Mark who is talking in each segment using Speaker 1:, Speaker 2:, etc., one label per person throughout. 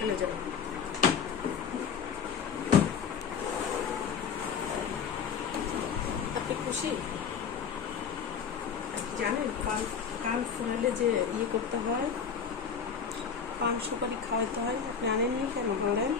Speaker 1: এখানে যাব আপনি খুশি? জানেন কান কান ফুরালে যে ইয়ে করতে হয়, পান সুপারি খাওয়াতে হয় আপনি আনেননি কেন বলেন?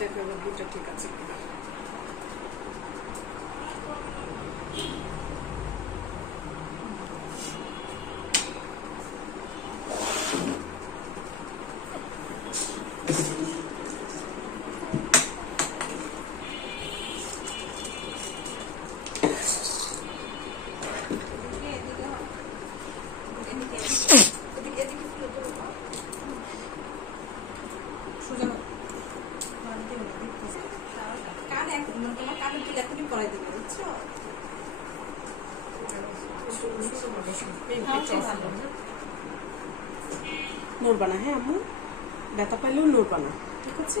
Speaker 1: দেখো দুটো ঠিক আছে কিনা। নড়বা না হ্যাঁ আম্মু? ব্যথা পাইলেও নড়বা না ঠিক আছে?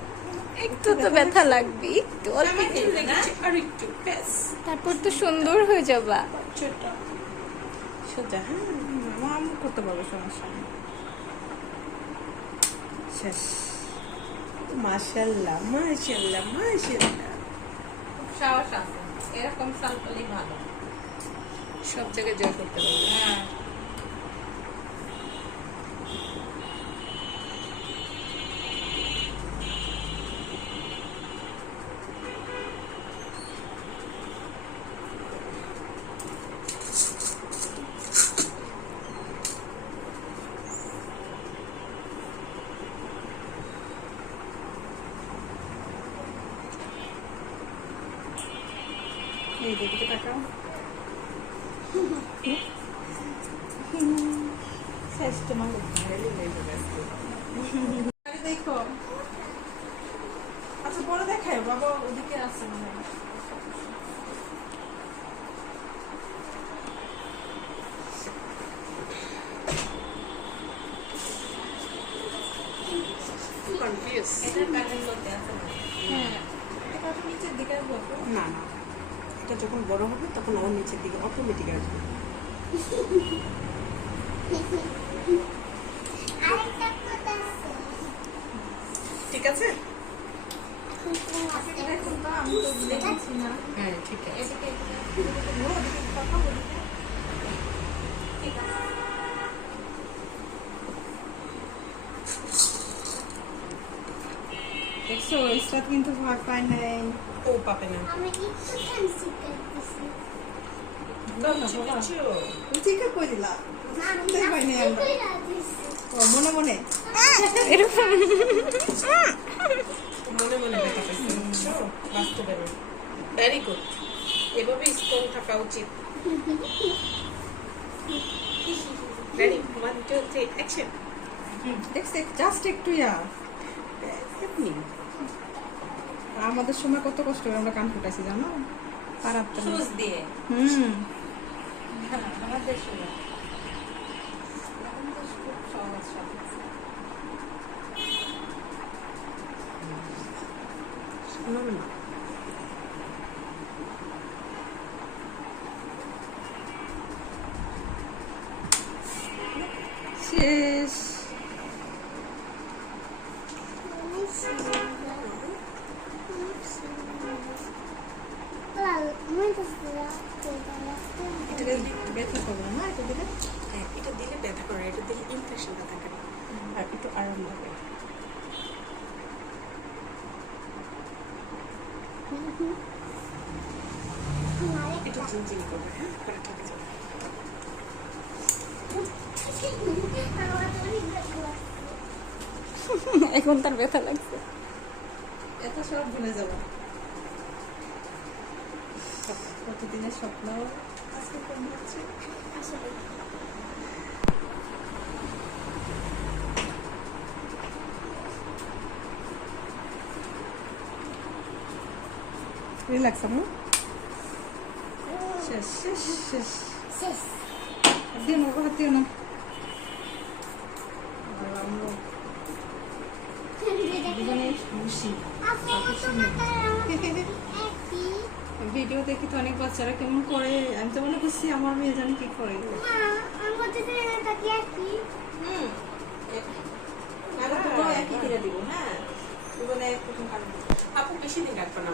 Speaker 2: একটু
Speaker 3: তো ব্যথা লাগবে একটু অল্প একটু।
Speaker 1: আর একটু
Speaker 3: তারপর তো সুন্দর হয়ে যাবা।
Speaker 1: সোজা হ্যাঁ
Speaker 2: মামা করতে পারব সমস্যা নেই।
Speaker 1: শেষ। মাশাল্লাহ মাশাল্লাহ মাশাল্লাহ।
Speaker 4: সাহস আছে। এরকম সালপালি ভালো।
Speaker 1: সব জায়গায় জয় করতে পারবে
Speaker 4: হ্যাঁ।
Speaker 2: এই দিকে টাকা শেষ তোমার দেখো। আচ্ছা পরে দেখায় বাবা ওদিকে আছে মনে হয়।
Speaker 1: কনফিউজ
Speaker 4: এটার প্যাকেট করতে আছে না
Speaker 2: হ্যাঁ। নিচের দিকে আসব
Speaker 1: না না। এটা যখন বড় হবে তখন ওর নিচের দিকে অটোমেটিক আসবে ঠিক আছে
Speaker 2: দেখুন তো আমি তো দেখছি
Speaker 1: হ্যাঁ ঠিক আছে
Speaker 4: এদিকে
Speaker 2: ওদিকে কথা ওদিকে দেখছ ইসরাত কিন্তু ভাগ পায় নাই।
Speaker 1: ও পাবে না।
Speaker 5: আমি একটু ফ্যান্সি করতেছি
Speaker 2: তুমি ঠিক দিলা। শুনতে পাই নাই আমরা ও মনে মনে।
Speaker 3: এরকম
Speaker 1: মনে মনে দেখা পাইছে বাস্তবে না। ভেরি গুড এভাবে স্ট্রং থাকা উচিত। Ready one two three action
Speaker 2: দেখছে জাস্ট একটু ইয়া।
Speaker 1: এমনি।
Speaker 2: আমাদের সময় কত কষ্ট করে আমরা কান ফুটাইছি জানো?
Speaker 4: সুজ দিয়ে।
Speaker 2: হুম।
Speaker 4: হ্যাঁ আমাদের সময়। No, no, খুব
Speaker 5: আমার ব্যথা।
Speaker 3: এখন তার ব্যথা লাগছে।
Speaker 2: এত সব ভুলে যাব। কতদিনের স্বপ্ন আজকে রিল্যাক্স আমি শেষ শেষ শেষ
Speaker 5: শেষ
Speaker 2: দিও না বাবা দিও না দুজনে খুশি
Speaker 5: আপু
Speaker 2: ভিডিও দেখি তো অনেক বাচ্চারা কেমন করে? আমি তো মনে করছি আমার মেয়ে জানি কি করে।
Speaker 1: আপু বেশি দিন রাখবে না।